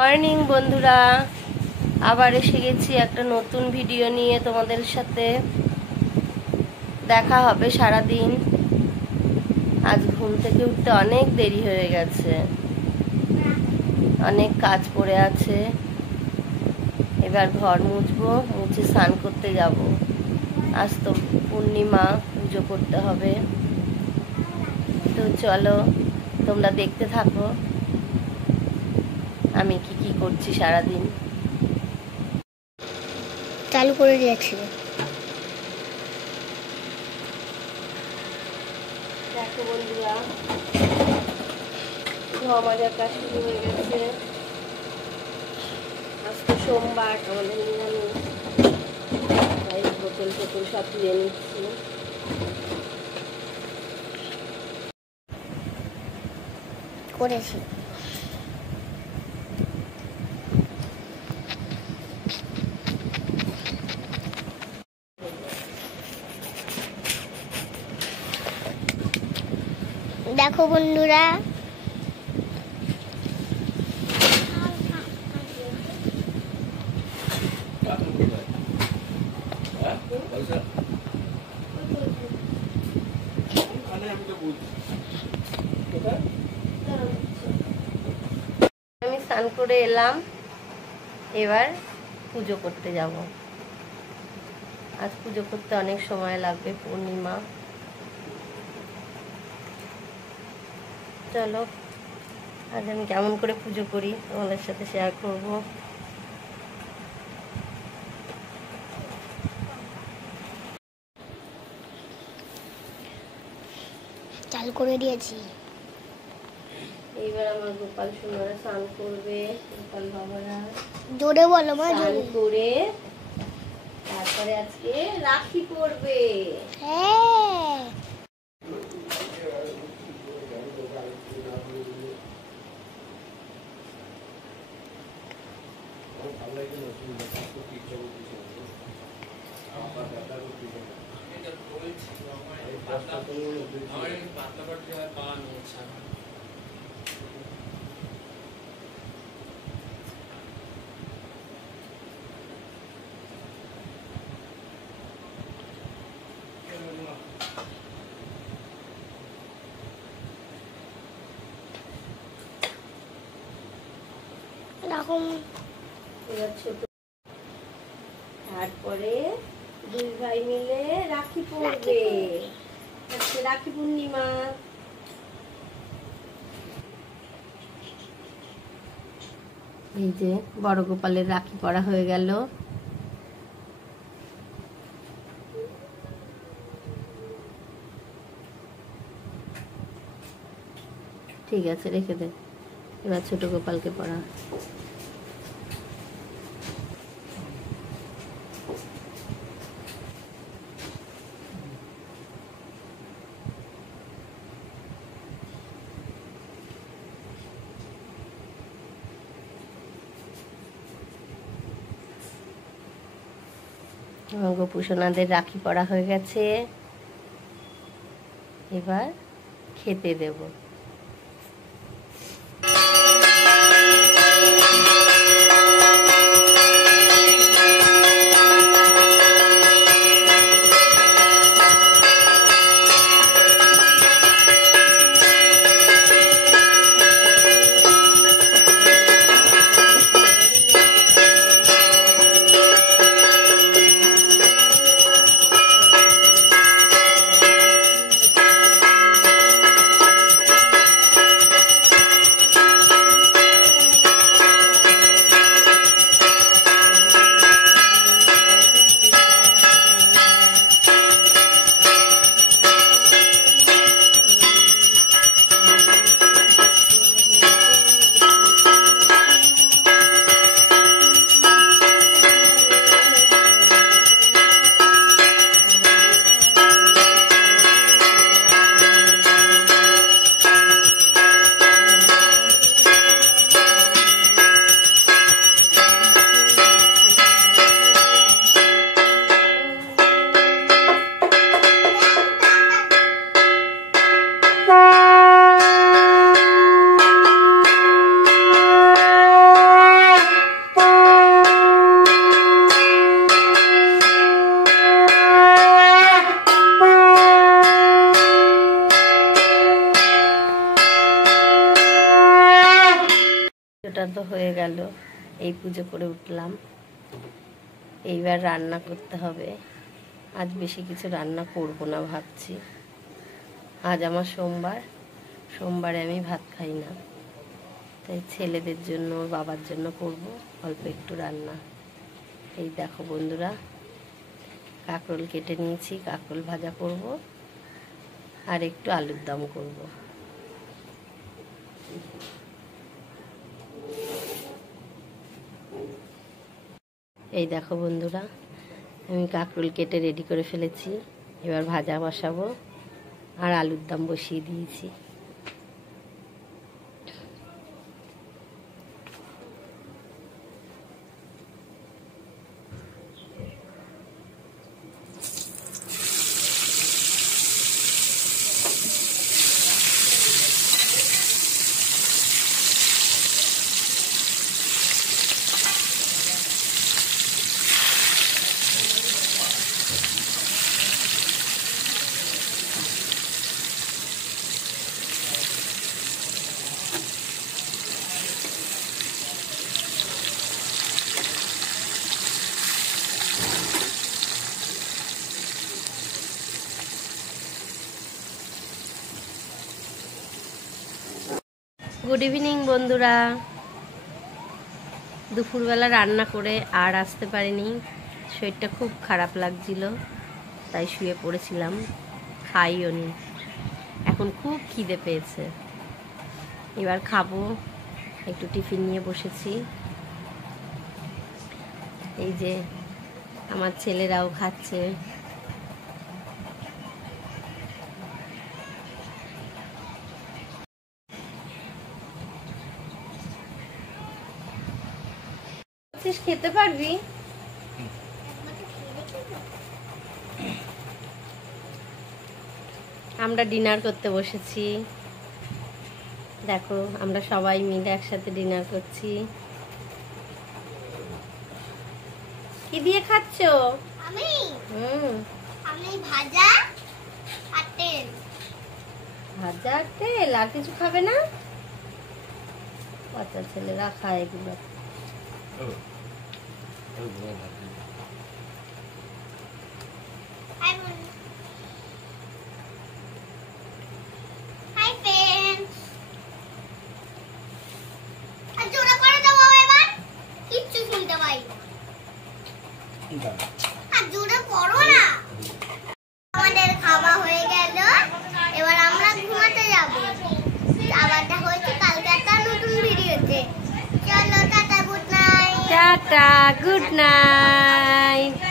Morning বন্ধুরা, আবার এসে গেছি একটা নতুন ভিডিও নিয়ে। তোমাদের সাথে দেখা হবে সারাদিন। আজ ঘুম থেকে উঠতে অনেক দেরি হয়ে গেছে, অনেক কাজ পড়ে আছে। এবার ঘর মুছবো, মুছে স্নান করতে যাব। আজ তো পূর্ণিমা, পুজো করতে হবে। তো চলো তোমরা দেখতে থাকো আমি কি কি করছি সারাদিন। চালু করে দিয়েছি। দেখো বন্ধুরা, ধোয়া মাজার কাজ শুরু হয়ে গেছে। আজ তো সোমবার, আমাদের নিরামিষ, তাই বোতল টোতল সব তুলে নিচ্ছি। করেছি। দেখো বন্ধুরা, আমি স্নান করে এলাম, এবার পুজো করতে যাব। আজ পুজো করতে অনেক সময় লাগবে, পূর্ণিমা। চলো আজ আমি কেমন করে পুজো করি তোমাদের সাথে শেয়ার করব। চালু করে দিয়েছি। এইবার আমার গোপাল সোনারা স্নান করবে। গোপাল বাবারা জোরে বলো মা। স্নান করে তারপরে আজকে রাখি পরবে। হ্যাঁ, এরকম। এবার ছোট, তারপরে দুই ভাই মিলে রাখি পরবে। আজকে রাখি পূর্ণিমা। এই যে বড় গোপালের রাখি পরা হয়ে গেল। ঠিক আছে, রেখে দে। এবার ছোট গোপালকে পরা। গোপু সোনাদের রাখি পরা হয়ে গেছে, এবার খেতে দেব। ওটা তো হয়ে গেল, এই পুজো করে উঠলাম। এইবার রান্না করতে হবে। আজ বেশি কিছু রান্না করব না ভাবছি। আজ আমার সোমবারে আমি ভাত খাই না, তাই ছেলেদের জন্য ওর বাবার জন্য করব অল্প একটু রান্না। এই দেখো বন্ধুরা, কাঁকরোল কেটে নিয়েছি, কাঁকরোল ভাজা করব আর একটু আলুর দম করব। এই দেখো বন্ধুরা, আমি কাঁকরোল কেটে রেডি করে ফেলেছি। এবার ভাজা বসাবো আর আলুর দম বসিয়ে দিয়েছি। গুড ইভিনিং বন্ধুরা। দুপুরবেলা রান্না করে আর আসতে পারিনি, শরীরটা খুব খারাপ লাগছিল, তাই শুয়ে পড়েছিলাম, খাইও নি। এখন খুব খিদে পেয়েছে, এবার খাবো। একটু টিফিন নিয়ে বসেছি। এই যে আমার ছেলেরাও খাচ্ছে। খেতে পারবি? আমরা ডিনার করতে বসেছি। দেখো, আমরা সবাই মিলে একসাথে ডিনার করছি। কি দিয়ে খাচ্ছো? আমি ভাজা আর তেল। ভাজা আর তেল, আর কিছু খাবে না? বাচ্চা ছেলেরা খায় এগুলো। আমাদের খাওয়া হয়ে গেল, এবার আমরা ঘুমাতে যাব। আবার দেখা হচ্ছে কালকে একটা নতুন ভিডিওতে। চলো tata, good night. Tata, good night.